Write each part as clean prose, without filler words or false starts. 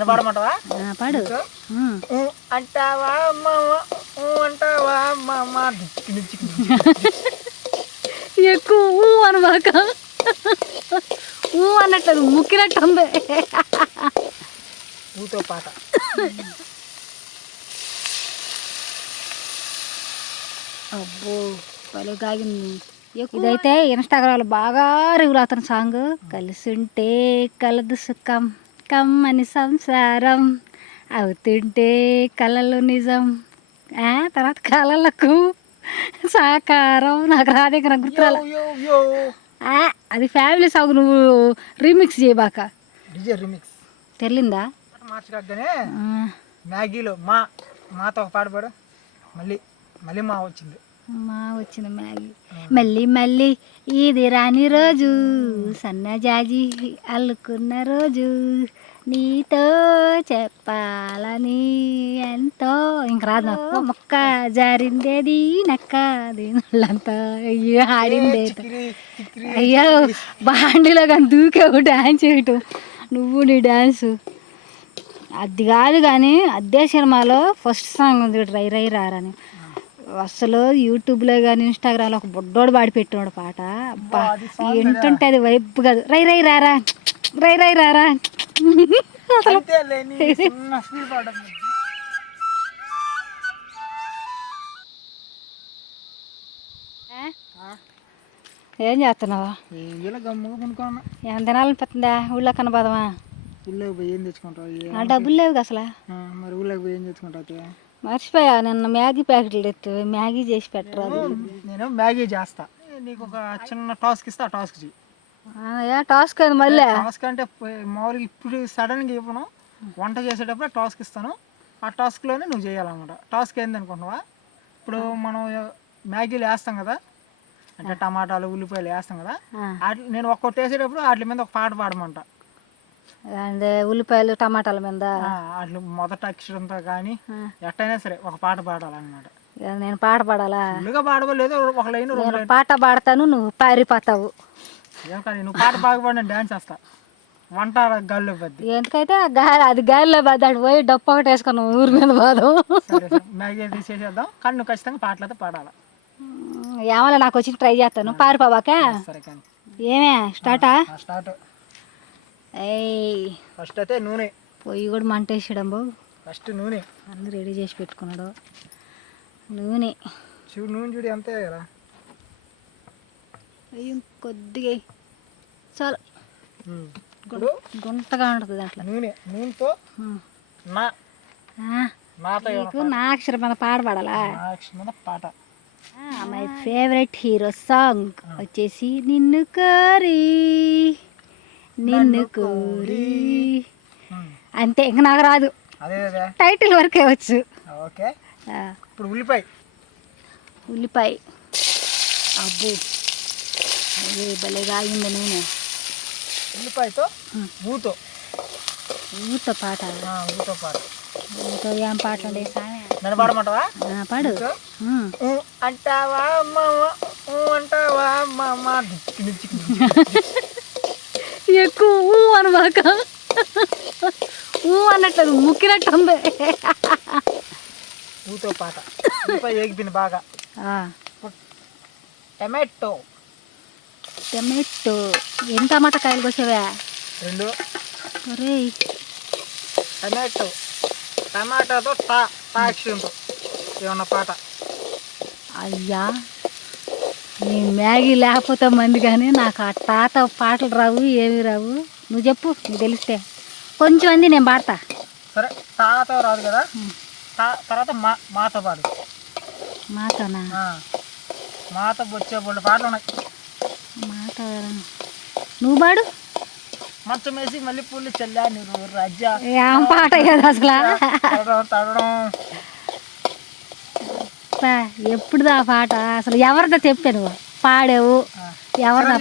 నన్ను పాడమంటావా? పాడు. అంటావా మామ అంటావా మామ ఎక్కువ అనమాక అన్నట్టు ముక్కినట్టు ఉంది. ఊతో పాట. అబ్బో భలే కాగింది. ఇదైతే ఇన్స్టాగ్రామ్లో బాగా రివ్యూలు అవుతున్న సాంగ్. కలిసుంటే కలదు సుఖం కమ్మని సంసారం అవుతుంటే కలలు నిజం తర్వాత కలలకు సాకారం. నాకు రాదే నాకు గుర్తురాల. అది ఫ్యామిలీ సాంగ్. నువ్వు రీమిక్స్ చేయబాక. రీమిక్స్ తెలియందా? మార్చగానే మ్యాగీలో మాతో ఒక పాట పాడు. మళ్ళీ మళ్ళీ వచ్చింది మ్యాగీ. మళ్ళీ మళ్ళీ ఇది రాని రోజు సన్నజాజి అల్లుకున్న రోజు నీతో చెప్పాలని ఎంతో. ఇంక రాదు నాకు. మొక్క జారిందేది నక్క దీనిళ్ళంతా అయ్యో ఆడిందే. అయ్యో బాండిలో కానీ దూకేవు డ్యాన్స్ చేయటం. నువ్వు నీ డ్యాన్సు అది కాదు కానీ అదే సినిమాలో ఫస్ట్ సాంగ్ ఉంది రై రై రారని. అసలు యూట్యూబ్లో కానీ ఇన్స్టాగ్రామ్లో ఒక బుడ్డోడు పాడి పెట్టినాడు పాట. అబ్బా వింటుంటే అది వైపు కాదు. రై రై రారా రై రై రారా అసలు ఏం చేస్తున్నావా? ఏం తినాలనిపిస్తుందా? ఊళ్ళో కనబడమా? ఊళ్ళోకి పోయి ఏం తెచ్చుకుంటావు? డబ్బులు లేవు అసలు. మరి ఊళ్ళోకి పోయి ఏం తెచ్చుకుంటావు? మర్చిపోయా నిన్న మ్యాగీ ప్యాకెట్లు ఎత్తు. మ్యాగీ చేసి పెట్టరాదు. నేను మ్యాగీ చేస్తా. నీకు ఒక చిన్న టాస్క్ ఇస్తా. ఆ టాస్క్ చేయి. టాస్క్ అది మళ్ళీ. టాస్క్ అంటే మామూలుగా ఇప్పుడు సడన్గా ఇవ్వను. వంట చేసేటప్పుడు టాస్క్ ఇస్తాను. ఆ టాస్క్లోనే నువ్వు చేయాలన్నమాట. టాస్క్ ఏందనుకుంటున్నావా? ఇప్పుడు మనం మ్యాగీలు వేస్తాం కదా, అంటే టమాటాలు ఉల్లిపాయలు వేస్తాం కదా, నేను ఒక్కొక్కటి వేసేటప్పుడు వాటి మీద ఒక పాట పాడమంట. అంటే ఉల్లిపాయలు టమాటాల మీద వాటి మొదట అక్షరంతో కానీ ఎట్టయినా సరే ఒక పాట పాడాలన్నమాట. నేను పాట పాడాలా? ఫుల్గా పాడలేదు, ఒక లైన్ నేను పాట పాడతాను, నువ్వు పారిపోతావు. ఏం కానీ నువ్వు పాట బాగా నేను డ్యాన్స్ చేస్తా. వంట గాల్లో బద్ది. ఎందుకైతే అది గాలిలో బద్ది. అటు పోయి డప్పు ఒకటి వేసుకున్నాం ఊరి మీద పోదాం. మ్యాగీ తీసేసేద్దాం, కానీ నువ్వు ఖచ్చితంగా పాటలతో పాడాలి. ఏమన్నా నాకు వచ్చి ట్రై చేస్తాను. పారిపోవాక. సరే కానీ ఏమే స్టార్టా? స్టార్ట్. ఫస్ట్ అయితే నూనె. పొయ్యి కూడా మంట వేసాడు. ఫస్ట్ నూనె అన్నీ రెడీ చేసి పెట్టుకున్నాడు. నూనె చూడు, నూనె చూడు అంతే కదా. కొద్దిగా చాలు. గుంటగా ఉంటుంది దాంట్లో నూనెతో నా అక్షరం మీద పాట పాడాలా? పాట. మై ఫేవరెట్ హీరో సాంగ్ వచ్చేసి నిన్ను కోరి అంతే. ఇంక నాకు రాదు. టైటిల్ వరకే వచ్చు. ఓకే. ఇప్పుడు ఉల్లిపాయ. అబ్బో భలేగా అయింది నూనె. ఉల్లిపాయతో ఊతో పాట. ఊతో ఏం పాట అండి సామె? నన్ను పాడమంటావా? పాడు. అంటావా మామ అంటావా మామ ఎక్కువ అనమాక అన్నట్టు ముక్కినట్టు ఉంది. ఊతో పాట. ఉల్లిపాయ ఏగిపోయింది బాగా. టమాటో. ఎన్ని టమాటా కాయలు కోసావా? 2. ఒరే టమాటాతో టాక్సీతో ఏమన్నా పాట. అయ్యా నీ మ్యాగీ లేకపోతే మంది కానీ నాకు ఆ తాత పాటలు రావు, ఏమి రావు. నువ్వు చెప్పు, నీకు తెలిస్తే కొంచెం అంది నేను పాడతా. సరే తాతో రాదు కదా, తర్వాత మాతో పాడు. మాతోనా? మాతో వచ్చే బోళ్ళు పాటలు ఉన్నాయి. మాతో నువ్వు పాడు. మంచం వేసి మళ్ళీ పూలు చల్లా నువ్వు రజ్జా. ఏం పాట కదా అసలు? తడడం ఎప్పుడుదా పాట అసలు? ఎవరిదో చెప్పా నువ్వు పాడావు? ఎవరిదా?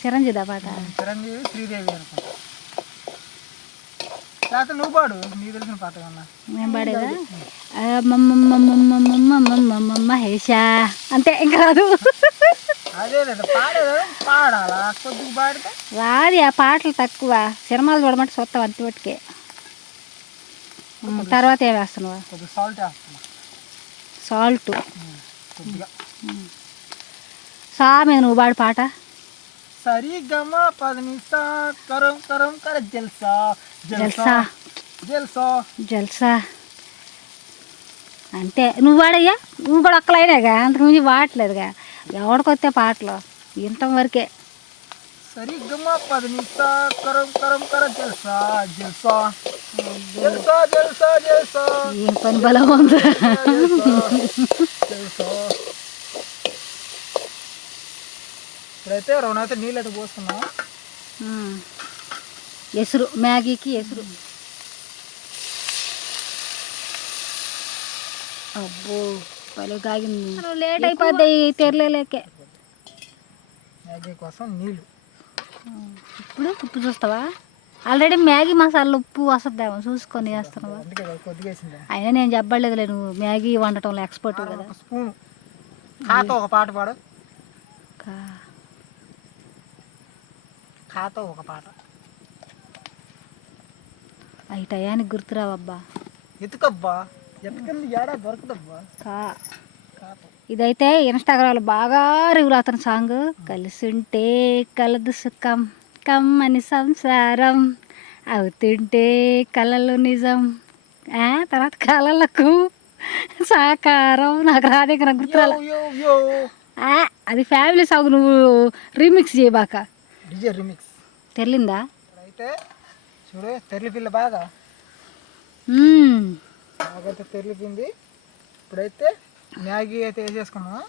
చిరంజీవిదా పాట? చిరంజీవి, శ్రీదేవి అనుకుంటా. లేకపోతే నువ్వు పాడు, నీకు తెలిసిన పాట కన్నా. నేను పాడేదా? మహేష అంతే, ఇంకా రాదు. అదే పాడేదా పాడాలా కొద్దిగా పాడితే రాది ఆ పాటలు తక్కువ సినిమాలు చూడమంటే చూస్తాం అంతవట్టుకే. తర్వాత ఏం వేస్తున్నావా? కొద్దిగా సాల్ట్ వేస్తున్నా. సాల్ట్ కొద్దిగా సా మీద నువ్వు పాడు పాట. సరిగమ పదనిసా కరం కరం కర జల్సా జల్సా జల్సా జల్సా అంతే. నువ్వు పాడయ్యా, నువ్వు కూడా ఒక్కలైనాగా, అంతకుమించి పాడట్లేదుగా. ఎవడికొస్తే పాటలు ఇంతవరకే. సరిగమ పదనిసా కరం కరం కర జల్సా జల్సా జల్సా జల్సా జల్సా. ఏం పని బలం ఉందా? జల్సా. ఇప్పుడైతే రెండైతే నీళ్ళు అయితే పోసుకున్నాం. ఎసురు మ్యాగీకి ఎసురు. అబ్బో భలే కాగింది. లేట్ అయిపోద్ది తెరలేకే. మ్యాగీ కోసం నీళ్ళు. ఇప్పుడు ఉప్పు చూస్తావా? ఆల్రెడీ మ్యాగీ మసాలా ఉప్పు వస్తుందేమో చూసుకొని వేస్తున్నావా? అందుకే కొద్దిగా వేసింది. అయినా నేను చెప్పలేదులే, నువ్వు మ్యాగీ వండటంలో ఎక్స్పర్ట్ కదా. స్పూన్ ఖాతా ఒక పాట పాడు. ఖాతా ఒక పాట. అవి టయానికి గుర్తురావబ్బా. ఎతుకబ్బా, ఎతకంది ఏడా దొరకదబ్బా. ఇదైతే ఇన్స్టాగ్రామ్లో బాగా రివ్యూలు అవుతున్న సాంగ్. కలిసుంటే కలదు సుఖం, కమ్మని సంసారం, అవుతుంటే కలలు నిజం, తర్వాత కలలకు సాకారం. నాకు రాదే, నాకు గుర్తురాల. అది ఫ్యామిలీ సాంగ్, నువ్వు రీమిక్స్ చేయబాక. డిజే రీమిక్స్ తెలిందా? అయితే చూడు, తెరలి పిల్ల బాగా బాగైతే తెరిలిపింది. ఇప్పుడైతే మ్యాగీ అయితే వేసేసుకున్నాం.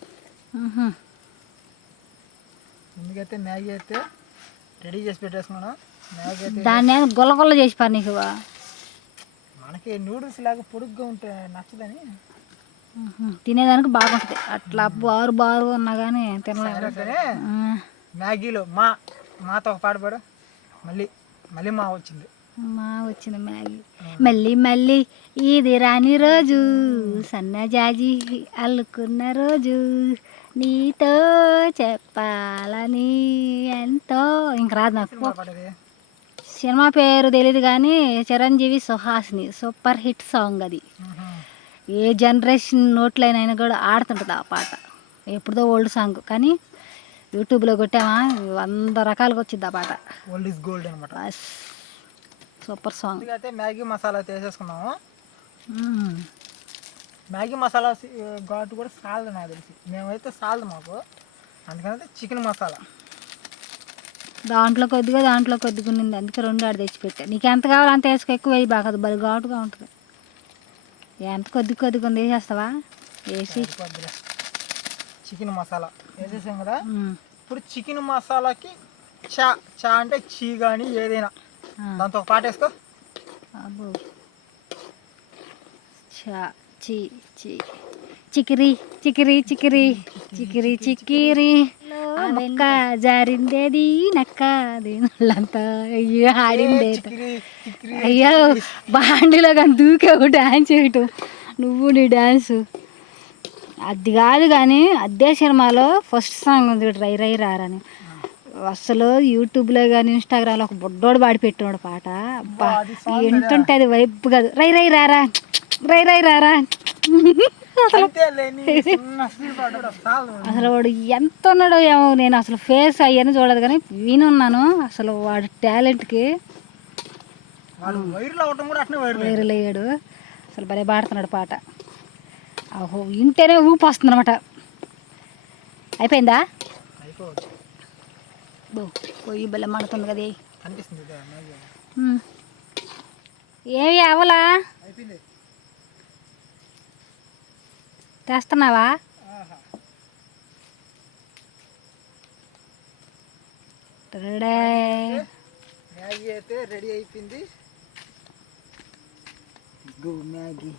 ముందుకైతే మ్యాగీ అయితే రెడీ చేసి పెట్టేసుకున్నాం. మ్యాగీ అయితే దాన్ని గొల్ల చేసి పని నీకు. మనకి నూడిల్స్ లాగా పొడుగ్గా ఉంటే నచ్చదని. తినేదానికి బాగుంటుంది. అట్లా బారు బారు ఉన్నా కానీ తినలేదు. మ్యాగీలో మాతో ఒక పాట పాడు. మళ్ళీ మళ్ళీ మా వచ్చింది. మా వచ్చిన మ్యాగీ. మళ్ళీ మళ్ళీ ఇది రాని రోజు, సన్నజాజి అల్లుకున్న రోజు, నీతో చెప్పాలని ఎంతో. ఇంక రాదు నాకు. సినిమా పేరు తెలియదు కానీ Chiranjeevi Suhasini super hit song అది. ఏ జనరేషన్ నోట్లైనా కూడా ఆడుతుంటుంది ఆ పాట. ఎప్పుడుదో ఓల్డ్ సాంగ్ కానీ యూట్యూబ్లో కొట్టామా 100 రకాలుగా వచ్చింది ఆ పాట. ఓల్డ్ ఈజ్ గోల్డ్ అనమాట. Super song. అయితే మ్యాగీ మసాలా అయితే వేసేసుకున్నాము. మ్యాగీ మసాలా ఘాటు కూడా సాలదు నాకు తెలిసి. మేమైతే సాలదు మాకు, అందుకనైతే చికెన్ మసాలా దాంట్లో కొద్దిగా ఉన్నింది, అందుకే 2 ఆడ తెచ్చిపెట్టా. నీకు ఎంత కావాలో అంత వేసుకో, ఎక్కువ వేయి బాగా, అది బలి ఘాటుగా ఉంటుంది. ఎంత కొద్దిగా ఉంది వేసేస్తావా? వేసి చికెన్ మసాలా వేసేసాం కదా. ఇప్పుడు చికెన్ మసాలాకి చా అంటే చీ కానీ ఏదైనా దాంతో ఒక పాట వేసుకో. అబ్బో చా చీ చీ చికిరి చికిరి చికిరి చికిరి చికిరి నక్క జారిందేది నక్క దీనిళ్ళంతా అయ్యో ఆడిందే. అయ్యో బాండిలో కానీ దూకేవు డ్యాన్స్ చేయటం, నువ్వు నీ డ్యాన్సు. అది కాదు కానీ అదే సినిమాలో ఫస్ట్ సాంగ్ ఉంది రై రై రారని. అసలు యూట్యూబ్లో కానీ ఇన్స్టాగ్రామ్లో ఒక బుడ్డోడు పాడి పెట్టినాడు పాట. అబ్బా వింటుంటే అది వైపు కాదు. రై రై రారా రై రై రారా. అసలు వాడు ఎంత ఉన్నాడో ఏమో, నేను అసలు ఫేస్ అవన్నీ చూడదు కానీ వినున్నాను. అసలు వాడు టాలెంట్కి వైరల్ అయ్యాడు. అసలు భలే పాడుతున్నాడు పాట. ఓహో వింటేనే ఊపి వస్తుంది అనమాట. అయిపోయిందా? పొయ్యి బెల్లం మడుతుంది కదా. ఏమి అవలా తెస్తున్నావా? మ్యాగీ అయితే రెడీ అయిపోయింది. మ్యాగీ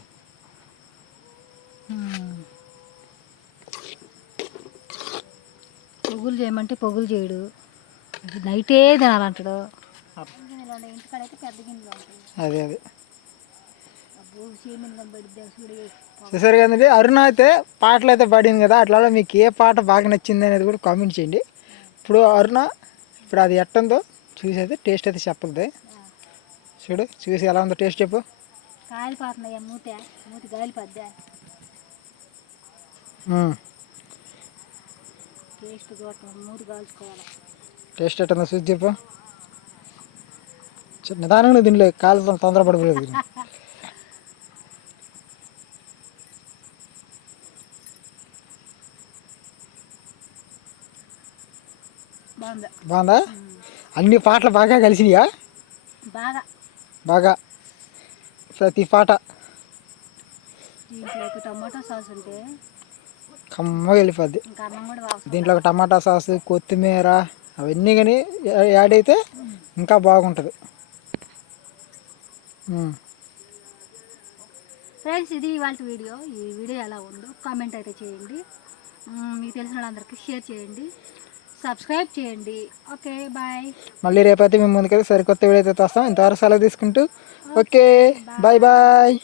పొగులు చేయమంటే పొగులు చేయడు, నైటే తినాలంటాడు. అదే చూసారు కదండి, అరుణ అయితే పాటలు అయితే పాడింది కదా, అట్లా మీకు ఏ పాట బాగా నచ్చింది అనేది కూడా కామెంట్ చేయండి. ఇప్పుడు అరుణ ఇప్పుడు అది ఎట్టుందో చూసి అయితే టేస్ట్ అయితే చెప్పదు. చూడు చూసి ఎలా ఉందో టేస్ట్ చెప్పు. కాలిపోతున్నాయా మూతి కాలిపోద్దా టేస్ట్ మూతి కాల్చుకోవాలి. టేస్ట్ ఎట్టుందో చూసి చెప్పు. నిదానంగా తినలే, కాలు తొందరపడిపోలేదు. బాగుందా? అన్ని పాటలు బాగా కలిసినాయా? బాగా బాగా ప్రతి పాట దీంట్లోకి టమాటో సాస్ ఉంటే కమ్మగా వెళ్ళిపోద్ది. ఇంకా అన్నం కూడా బాగా. దీంట్లో టమాటా సాస్, కొత్తిమీర అవన్నీ కానీ యాడ్ అయితే ఇంకా బాగుంటుంది. ఫ్రెండ్స్, ఇది ఇవాళ వీడియో. ఈ వీడియో ఎలా ఉందో కామెంట్ అయితే చేయండి. మీకు తెలిసిన వాళ్ళందరికీ షేర్ చేయండి, సబ్స్క్రైబ్ చేయండి. Okay, bye. మళ్ళీ రేపైతే మేము ముందుకైతే సరికొత్త వీడియో అయితే వస్తాం. ఇంతవరకు సెలవు తీసుకుంటూ ఓకే, బాయ్ బాయ్.